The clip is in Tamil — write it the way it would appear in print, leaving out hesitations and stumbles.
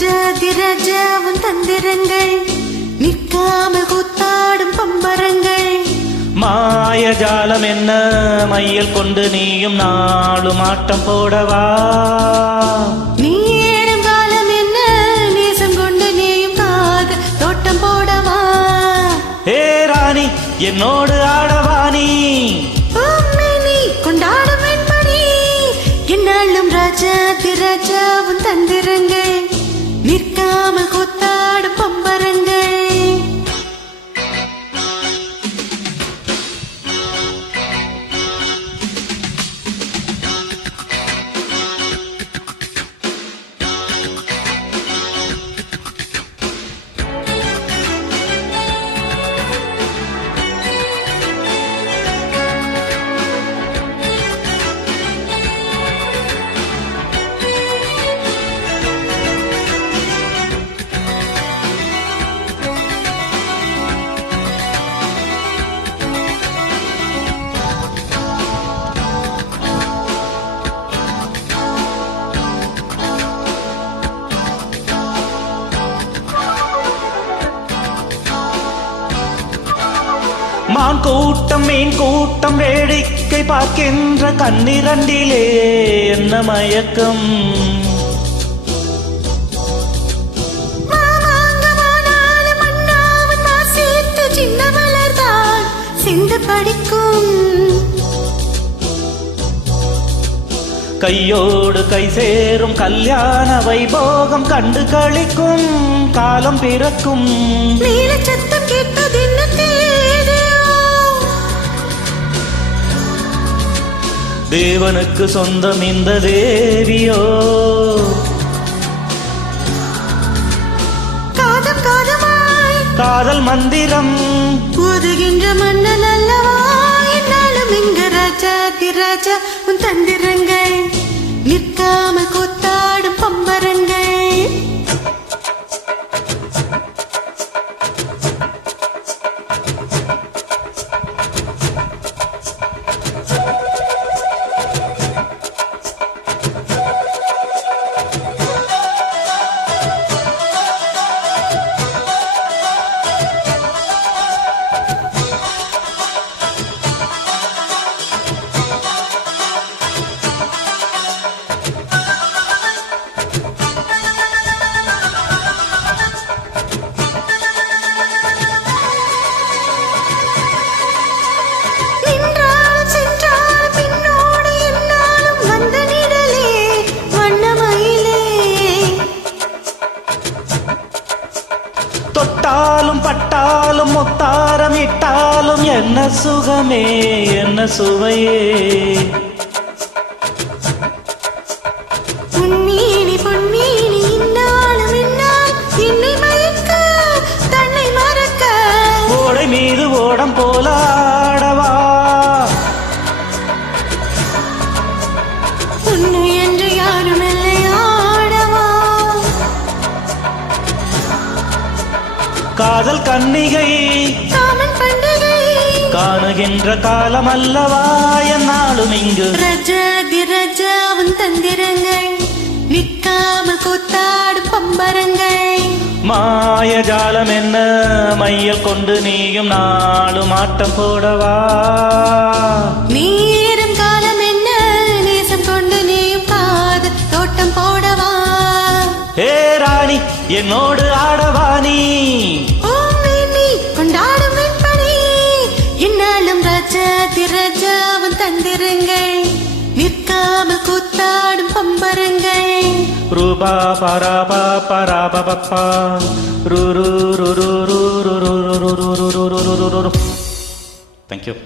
ராஜாதிராஜாவும் தந்திரங்கள் நிற்காமல் கூத்தாடும் பம்பரங்கள். மாயஜாலம் என்ன மையல் கொண்டு நீயும் நாளும் ஆட்டம் போடவா? நீ ஏறும் காலம் என்ன நேசம் கொண்டு நீயும் காத தோட்டம் போடவா? ஏ ராணி என்னோடு ஆடவாணி நீ கொண்டாடும் வெண்மணி. என்னாலும் ராஜாதிராஜாவும் தந்திரங்கள் நிற்காமல் கூத்தாடும் பம்பரங்கள். மான் கூட்டம் மீன் கூட்டம் வேடிக்கை பார்க்கின்ற கண்ணிரண்டிலே என்ன மயக்கம்? கையோடு கை சேரும் கல்யாண வைபோகம் கண்டு கழிக்கும் காலம் பிறக்கும். சத்தம் கேட்டது தேவனுக்கு சொந்தம் இந்த தேவியோ? காதம் காதமாய் காதல் மந்திரம் ஊதுகின்ற மன்னன் அல்லவா? என்னாலும் இங்கு ராஜாதிராஜா உன் தந்திரங்கள் நிற்காமல் கூத்தாடும் பம்பரங்கள். தொட்டாலும் பட்டாலும் முத்தாரம் இட்டாலும் என்ன சுகமே என்ன சுவையே. பொன்னீனி பொன்னீனி இன்னாலும் இன்னால் என்னை மயக்க தன்னை மறக்க ஓடை மீது ஓடம் போல ஆடவா? உன்னை என்று யாரும் இல்லை ஆடவா? காதல் கன்னிகை காமன் பண்டிகை காணுகின்ற காலம் அல்லவா என்னாலும் இங்கு ராஜாதிராஜாவும் தந்திரங்கள் நிற்காமல் கூத்தாடும் பம்பரங்கள். மாயஜாலம் என்ன மையல் கொண்டு நீயும் நாளும் ஆட்டம் போடவா? நீரும் காலம் என்ன நேசம் கொண்டு நீயும் காத தோட்டம் போடவா? ஏ ராணி என்னோடு ஆடவாணி கொண்டாடும் வெண்பணி. என்னாலும் ராஜாதிராஜாவும் தந்திரங்கள் நிற்காமல் கூத்தாடும் பம்பரங்கள். ரூபா பராபா பராபப்பா ரு ரு ரு ரு ரு ரு ரு ரு ரு ரு ரு ரு ரு ரு ரு. Thank you.